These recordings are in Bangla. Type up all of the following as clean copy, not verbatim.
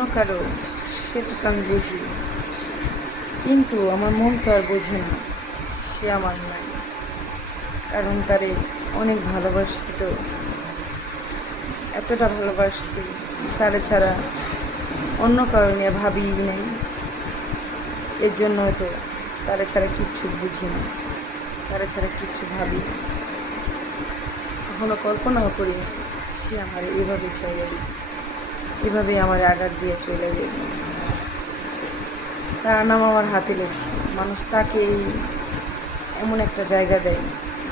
অন্য কারো সেটা তো আমি বুঝি, কিন্তু আমার মন তো আর বোঝে না সে আমার নাই। কারণ তারে অনেক ভালোবাসছি, তো এতটা ভালোবাসছি তারে ছাড়া অন্য কারো নিয়ে ভাবি নাই। এর জন্য হয়তো তারে ছাড়া কিচ্ছু বুঝি না, তারে ছাড়া কিচ্ছু ভাবি না। কখনো কল্পনাও করি না সে আমার এভাবে চলে যাবে, এভাবে আমার আঘাত দিয়ে চলে যাবে। তার নাম আমার হাতে লেগেছে। মানুষ তাকেই এমন একটা জায়গা দেয়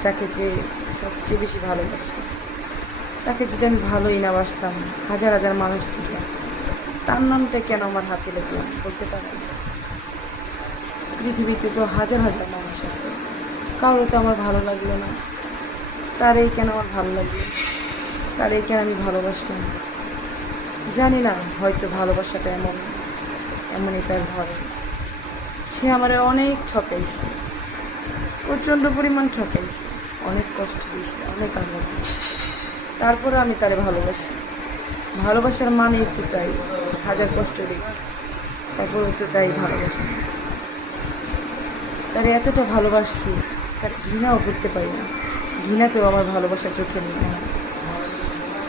যাকে যে সবচেয়ে বেশি ভালোবাসে। তাকে যদি আমি ভালোই না বাসতাম হাজার হাজার মানুষ থেকে, তার নামটা কেন আমার হাতে লেগলাম বলতে পারেন? পৃথিবীতে তো হাজার হাজার মানুষ আছে, কারো তো আমার ভালো লাগলো না, তারই কেন আমার ভালো লাগলো, তারই কেন আমি ভালোবাসলাম? জানি না, হয়তো ভালোবাসাটা এমনই তার ধরন। সে আমার অনেক ঠকাইছে, প্রচণ্ড পরিমাণ ঠকাইছে, অনেক কষ্ট দিয়েছে, অনেক আঘাত দিয়েছে। তারপরে আমি তারে ভালোবাসি। ভালোবাসার মানে তো তাই, হাজার কষ্ট দিই, তারপরেও তো তাই ভালোবাসি। তারে এতটা ভালোবাসছি, তার ঘৃণাও করতে পারি না। ঘৃণাতেও আমার ভালোবাসা চোখে মনে হয়,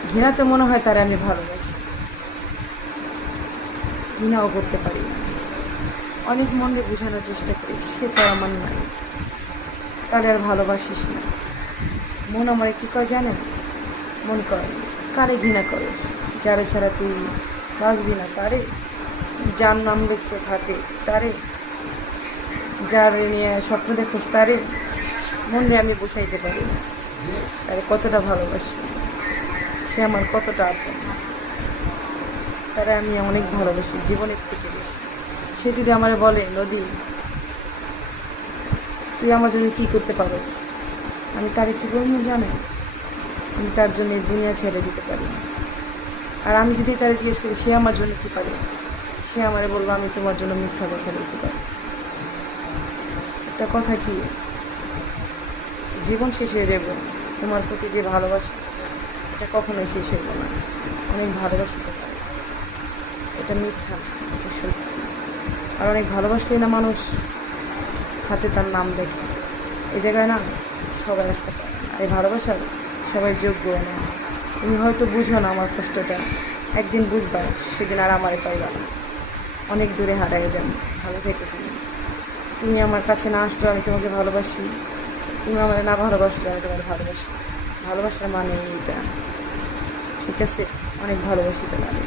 ঘৃণাতে মনে হয় তারে আমি ভালোবাসি, ঘৃণাও করতে পারি না। অনেক মনে বোঝানোর চেষ্টা করি সে তো আমার নাই, তাহলে আর ভালোবাসিস না। মন আমার কী কয় জানেন? মন কর, কারে ঘৃণা করিস? যারে ছাড়া তুই বাঁচবি না তারে, যার নাম লিখতে থাকে তারে, যার নিয়ে স্বপ্ন দেখোস তারে। মনে আমি বোঝাইতে পারি না তারে কতটা ভালোবাসি, সে আমার কতটা আপন। তারা আমি অনেক ভালোবাসি, জীবনের থেকে বেশি। সে যদি আমার বলে, নদী তুই আমার জন্য কী করতে পারো, আমি তারে কী বলবো জানেন? আমি তার জন্য দুনিয়া ছেড়ে দিতে পারি। আর আমি যদি তারে জিজ্ঞেস করি সে আমার জন্য কী পারে, সে আমারে বলবো আমি তোমার জন্য মিথ্যা কথা বলতে পারি। একটা কথা কি, জীবন শেষ হয়ে যাবে, তোমার প্রতি যে ভালোবাসা এটা কখনোই শেষ হইব না। অনেক ভালোবাসতে পারে, এটা মিথ্যা, এটা সত্যি। আর অনেক ভালোবাসলে না মানুষ হাতে তার নাম দেখে, এই জায়গায় না সবাই আসতে পারে। আর এই ভালোবাসার সবাই যোগ্য না। তুমি হয়তো বুঝো না আমার কষ্টটা, একদিন বুঝবা, সেদিন আর আমারে পাইবা না, অনেক দূরে হারাই যাবে। ভালো থেকো তুমি। তুমি আমার কাছে না আসলে আমি তোমাকে ভালোবাসি, তুমি আমার না ভালোবাসলে আমি তোমাকে ভালোবাসি। ভালোবাসার মানে এইটা, ঠিক আছে? অনেক ভালোবাসি তোমাকে।